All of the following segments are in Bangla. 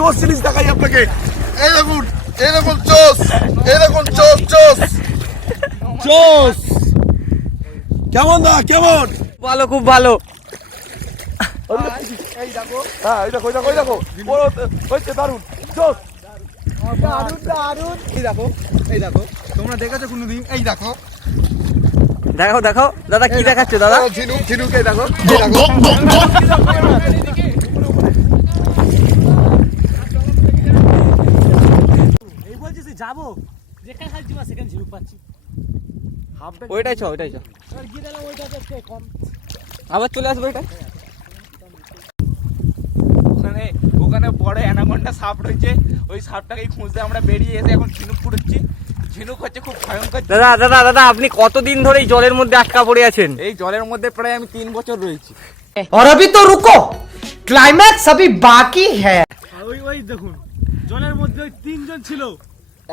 জোস জিনিস দেখাই আপনাকে। এই দেখুন, এই দেখুন জোস, এই দেখুন জোস জোস জোস। কেমন দা, কেমন? ভালো, খুব ভালো। এই দেখো, হ্যাঁ এই দেখো, এই দেখো, এই দেখো, বড় হচ্ছে দারুণ জোস, দারুণ দারুণ। এই দেখো, এই দেখো, তোমরা দেখেছো কোনোদিন? এই দেখো, দেখাও দেখাও দাদা, কি দেখাচ্ছ দাদা? ঝিনুক, ঝিনুক, এই দেখো, এই দেখো। এই বলছিস যাবো যেখানে খাচ্ছি বা সেখানে ঝিনুক পাচ্ছি। ওইটাই চ, ওইটাই চ, এবার গিয়ে দিলাম ওইটা দেখতে কম। আবার চলে আসবে এটা। ওখানে ওখানে বড় অ্যানাকন্ডা সাপ রয়েছে, ওই সাপটাকে খুঁজতে আমরা বেরিয়ে এসে এখন ঝিনুক কুড়োচ্ছি। ঝিনুক হচ্ছে খুব ভয়ঙ্কর। দাদা দাদা দাদা, আপনি কতদিন ধরে এই জলের মধ্যে আটকা পড়ে আছেন? এই জলের মধ্যে প্রায় আমি 3 বছর রয়েছি। और अभी तो रुको, क्लाइमैक्स अभी बाकी है। ওই দেখুন জলের মধ্যে ওই তিনজন ছিল,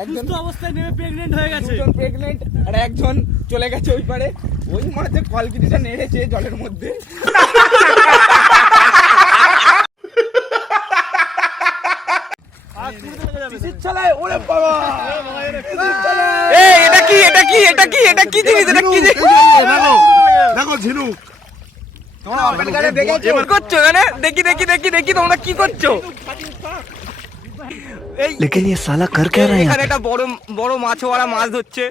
সুস্থ অবস্থায় নেমে প্রেগনেন্ট হয়ে গেছে। দুজন প্রেগনেন্ট আর একজন চলে গেছে ওই পারে। ওই মনে হচ্ছে কলকিটিটা নেড়েছে জলের মধ্যে। ওরে বাবা, এই এটা কি, এটা কি, এটা কি, এটা কি জিনিস, এটা কি জিনিস? দেখো, দেখো ঝিনুক। তোমরা ওপেন গাড়ি দেখেছো? কি করছো এখানে? দেখি দেখি দেখি দেখি, তোমরা কি করছো? लेकिन ये साला कर क्या रहा है? এখানে একটা বড় বড় মাছওয়ালা মাছ ধরছে।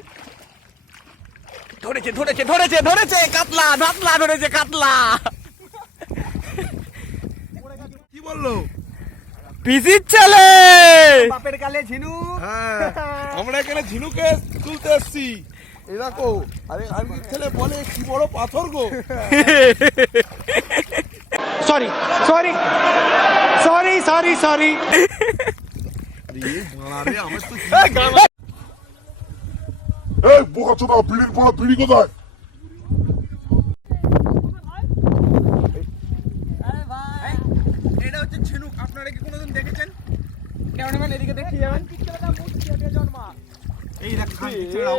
ধরেছে ধরেছে ধরেছে ধরেছে কাতলা, কাতলা ধরেছে, কাতলা। কি বললো? পিসির ছেলে। বাপের কালে ঝিনুক। হ্যাঁ, আমরা এখানে ঝিনুকে তুলতে এসছি। এই দেখো, আরে আরবির ছেলে বলে কি বড় পাথর গো। Sorry sorry sorry sorry sorry. আরে আমার তো এই বোকা চোদা, বিড়ির পড়া বিড়ি কোথায়? এটা হচ্ছে ঝিনুক। আপনারা কি কোনোদিন দেখেছেন? ক্যামেরাম্যান এদিকে দেখিয়ে যাবেন। এই দেখ খানকি ছেড়া।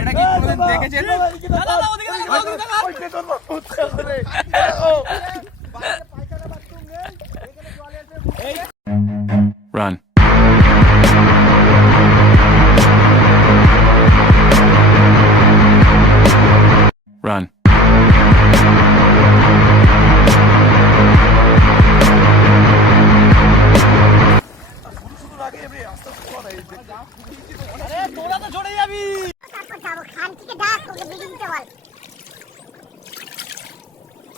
এটা কি কোনোদিন দেখেছেন? Run. Run. তোরা তো চড়ে যাবি। যাবো খান থেকে ডাক ওকে বিড়ি দিতে বল।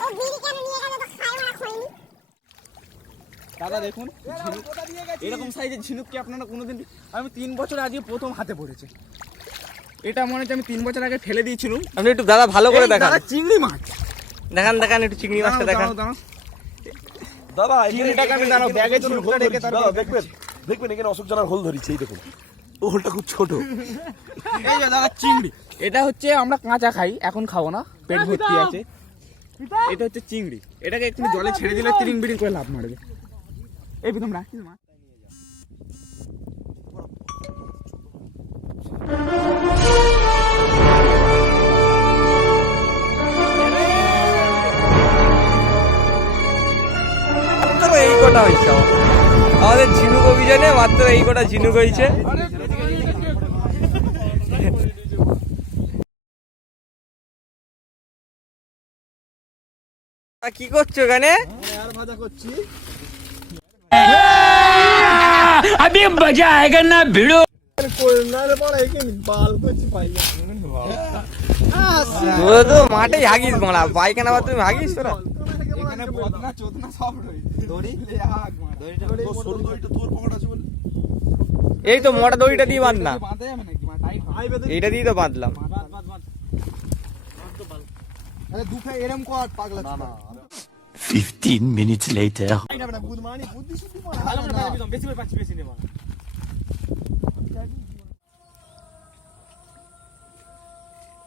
ও বিড়ি কেন নিয়ে গেল? তো খাই না খইনি। দাদা দেখুন, ঝিনুক এরকম সাইজের ঝিনুক কি আপনারা কোনোদিন? আমি 3 বছর আগে প্রথম হাতে পড়েছে। এটা মনে হচ্ছে আমি 3 বছর আগে ফেলে দিয়েছিলাম। আপনি একটু দাদা ভালো করে এই দেখান, দাদা চিংড়ি মাছ। দেখান দেখান একটু চিংড়ি মাছটা দেখান। দাঁড়াও, দাঁড়াও। দাদা চিংড়িটাকে আমি দাঁড়াও ব্যাগে ঝিনুকটা রেখে দাদা দেখবেন, দেখবেন এখানে অশোক জানার হোল ধরিছে। এই দেখুন, ও হোলটা খুব ছোট। এই যে দাদা চিংড়ি, এটা হচ্ছে আমরা কাঁচা খাই, এখন খাবো না, পেট ভর্তি আছে। এটা হচ্ছে চিংড়ি, এটাকে একটু জলে ছেড়ে দিলে তিরিং বিরিং করে লাফ মারবে। এই প্রথম রাখিস মা। মাত্র এই কটা হয়েছে আমাদের ঝিনুক অভিযানে, মাত্র এই কটা ঝিনুক হয়েছে। কি করছো এখানে? ভাজা করছি। अभी मजा आएगा ना भिड़ो। তোরা তো মাঠে হাগিস মারা, পায়খানা বাথরুম হাগিস তোরা। এখানে বদনা চোদনা সব রয়েছে। দড়ি লে হাগ মার। দড়িটা তোর সরু দড়িটা তোর পকেট আছে বলে। এই তো মোটা দড়িটা দিয়ে বাঁধ না, বাঁধা যাবে নাকি? মা টাইট হয়। এইটা দিয়ে তো বাঁধলাম। আরে দুখাই এরম কর পাগলা। না না 15 minutes later. ভালো করে পাবি তো, বেশি করে পাচ্ছি, বেশি নেবা।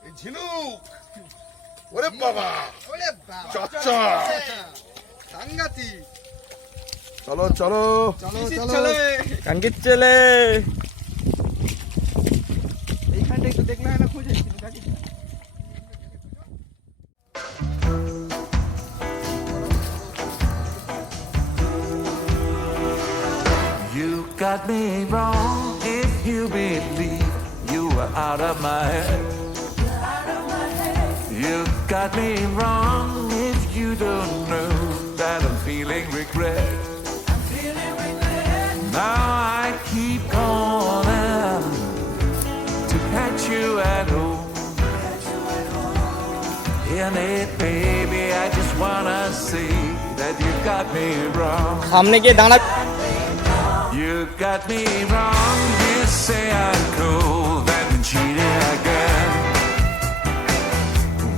এই ঝিনুক, ওরে বাবা, ওরে বাবা, চাচা সাংগাতি। চলো চলো চলো, কানকির ছেলে। এইখানটা একটু দেখলে হয় না, খুঁজে You got me wrong if you believe you were out of my head. You got me wrong if you don't know that I'm feeling regret. Now I keep calling to catch you at home. In it, baby, I just wanna say that you got me wrong. সামনে গিয়ে দাঁড়া। You got me wrong. You say I'm cold and cheating again.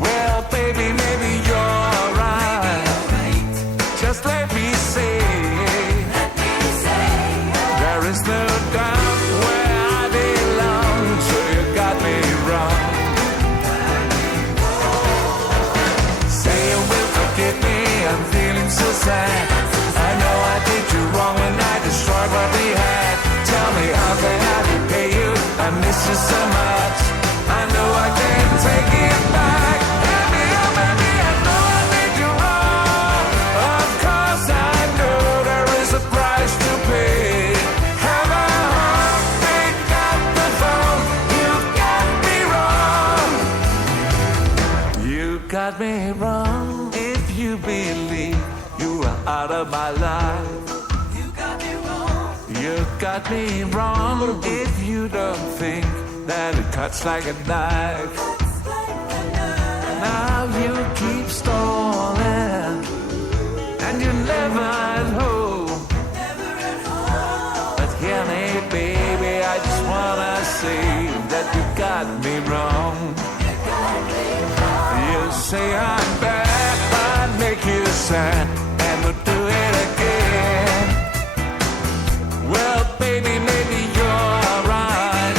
Well, baby, maybe you're right. Just let me say, there is no doubt where I belong. So you got me wrong. Say you will forgive me. I'm feeling so sad. I know I did you wrong when I destroyed what we had. Tell me how can I repay you? I miss you so much. I know I can't take it back. Baby, oh baby, I know I did you wrong. Of course I know there is a price to pay. Have a heart, pick up the phone. You got me wrong. You got me wrong if you believe you are out of my life. You got me wrong if you don't think that it cuts like a knife. Now you keep stalling and you're never at home. But hear me, baby, I just wanna say that you got me wrong. You say I'm bad, I'd make you sad, and we'll do it again. Well, baby, maybe you're right.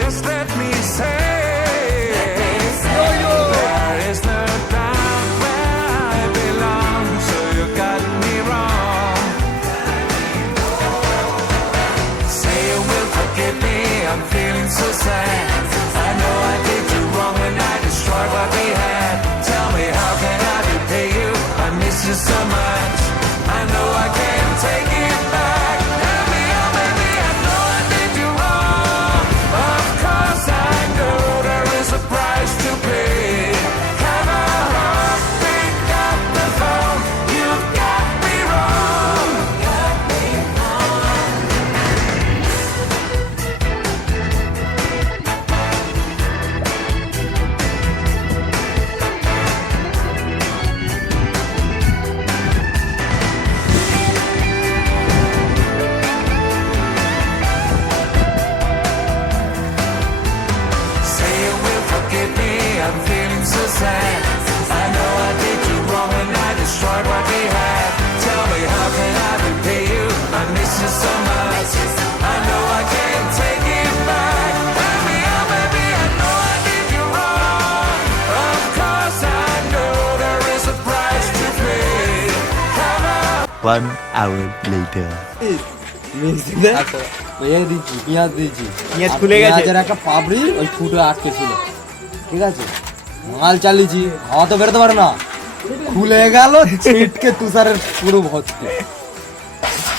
Just let me say, there is no doubt where I belong. So you got me wrong. Say you will forgive me. I'm feeling so sad. I know I did you wrong when I destroyed what we had. Tell me how can I repay you? I miss you so much. I know I can't take it back. Baby, oh baby, I know I did you wrong. Of course I know there is a price to pay. Have a heart, pick up the phone. You got me wrong. Got me wrong. Say you will forgive me. I'm feeling so sad. I know I did you wrong when I destroyed what we had. Tell me how can I repay you? I miss you so much. I know I can't take it back. Baby, oh baby, I know I did you wrong. Of course I know there is a price to pay. Have a 1 hour later. আচ্ছা, পেঁয়াজ দিয়েছি পেঁয়াজ খুলে গেছে। পেঁয়াজের একটা পাপড়ি ওই ফুটো আটকে ছিল, ঠিক আছে, মাল চালিয়েছি, হাওয়া তো বেরোতে পারে না, খুলে গেল ছিটকে তুষারের পুরো ভর্তি।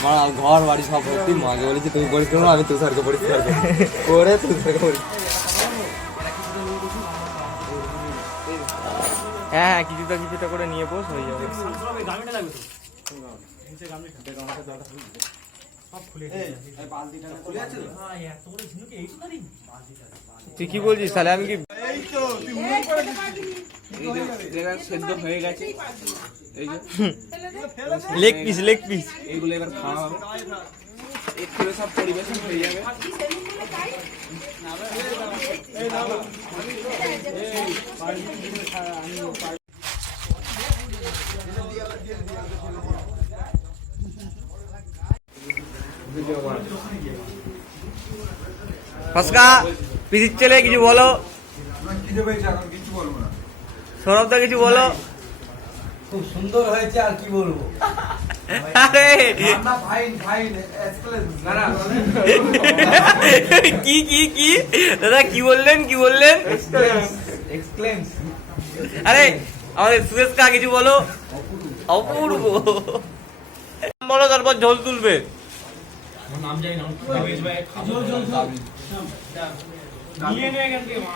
মা ঘর বাড়ি সব ভর্তি। মাকে বলেছি তুমি পরিষ্কার করো, আমি তুষারকে পরিষ্কার করে তুষারকে পরিষ্কার। হ্যাঁ হ্যাঁ, কিছুটা করে নিয়ে বস, হয়ে যাবে। তুই কি বলছিস তাহলে? আমি কি সেদ্ধ হয়ে গেছে, এই যে লেগ পিস এইগুলো এবার খাওয়া হবে। একটু সব পরিবেশন হয়ে যাবে। ফসকা পিসির ছেলে কিছু বলো। সৌরভ দা কিছু বলো। খুব সুন্দর হয়েছে, আর কি বলবো। আরে কি দাদা কি বললেন? আরে আমাদের সুরেশ কা কিছু বলো। অপূর্ব বলো, তারপর ঝোল তুলবে। নিয়ে নে এখান থেকে মা।